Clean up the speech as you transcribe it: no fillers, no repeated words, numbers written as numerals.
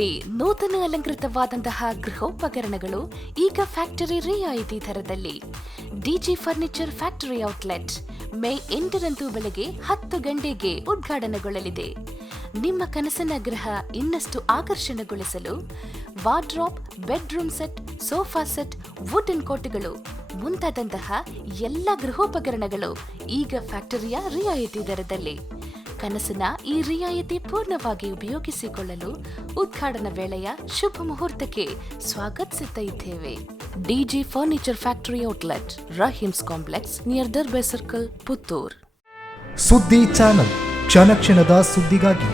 ಫ್ಯಾಕ್ಟರಿಯಲ್ಲಿ ನೂತನ ಅಲಂಕೃತವಾದಂತಹ ಗೃಹೋಪಕರಣಗಳು ಈಗ ಫ್ಯಾಕ್ಟರಿ ರಿಯಾಯಿತಿ ದರದಲ್ಲಿ. DG furniture factory outlet May 8ರಂದು ಬೆಳಗ್ಗೆ 10 ಗಂಟೆಗೆ ಉದ್ಘಾಟನೆಗೊಳ್ಳಲಿದೆ. ನಿಮ್ಮ ಕನಸಿನ ಗೃಹ ಇನ್ನಷ್ಟು ಆಕರ್ಷಣೆಗೊಳಿಸಲು wardrobe, bedroom set, sofa set, wooden ಕೋಟೆಗಳು ಮುಂತಾದಂತಹ ಎಲ್ಲ ಗೃಹೋಪಕರಣಗಳು ಈಗ ಫ್ಯಾಕ್ಟರಿಯ ರಿಯಾಯಿತಿ ದರದಲ್ಲಿ. ಕನಸಿನ ಈ ರಿಯಾಯಿತಿ ಪೂರ್ಣವಾಗಿ ಉಪಯೋಗಿಸಿಕೊಳ್ಳಲು ಉದ್ಘಾಟನಾ ವೇಳೆಯ ಶುಭ ಮುಹೂರ್ತಕ್ಕೆ ಸ್ವಾಗತಿಸುತ್ತಾ ಇದ್ದೇವೆ. DG furniture factory outlet, 𝐼𝐻𝐿𝐼 complex near Darbe circle, Puttur. Suddi channel, ಕ್ಷಣ ಕ್ಷಣದ ಸುದ್ದಿಗಾಗಿ.